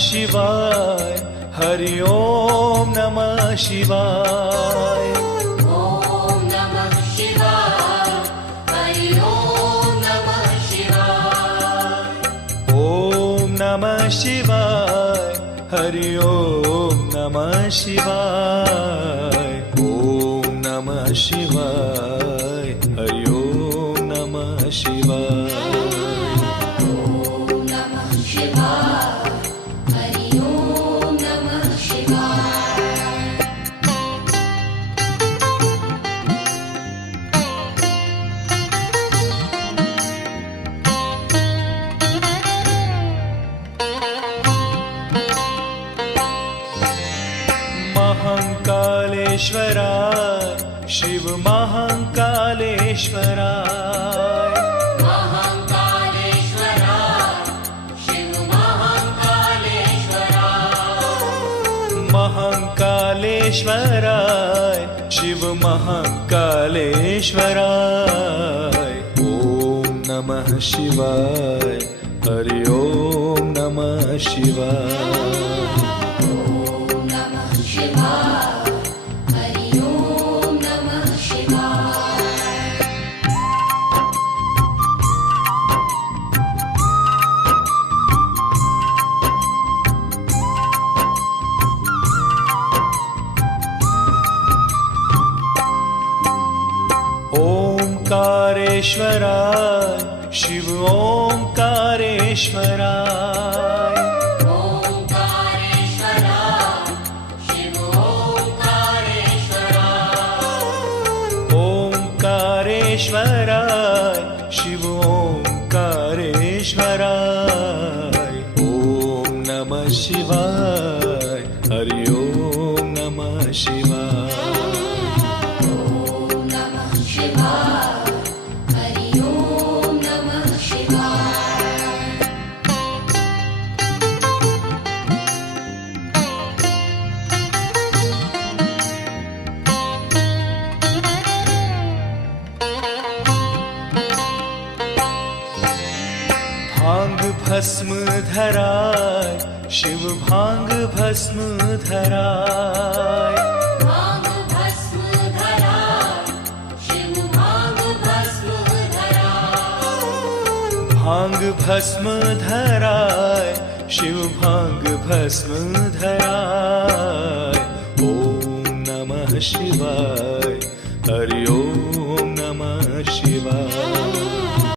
शिवाय, हरि ओम नमः शिवाय। ओम नमः शिवाय, हरि ओम नमः शिवाय। ओम नमः शिवाय, हरि ओम नमः शिवाय। ओम नमः शिवाय, हरि ओम नमः शिवाय। ओम नमः शिवाय, हरि ओम नमः शिवाय। महाकालेश्वराय, शिव महाकालेश्वराय। महाकालेश्वराय, शिव महाकालेश्वराय। महाकालेश्वराय, शिव महाकालेश्वराय। ओम नमः शिवाय, हरि ओम नमः शिवाय। ओम नमः शिवाय, हरि ओम नमः शिवाय। ओंकारेश्वराय, शिव ओंकारेश्वराय। ओंकारेश्वराय, शिव ओंकारेश्वराय। ओंकारेश्वराय, शिव ओंकारेश्वराय। ओम नमः शिवाय, हरि ओम नमः शिवाय। ओम नमः शिवाय, हरि ओम नमः शिवाय। भांग भस्म धराय, शिव भांग भस्म धराय। भांग भस्म धराय, शिव भांग भस्म धराय। भांग भस्म धराय, शिव भांग भस्म धराय। ओम नमः शिवाय, हरि ओम नमः शिवाय।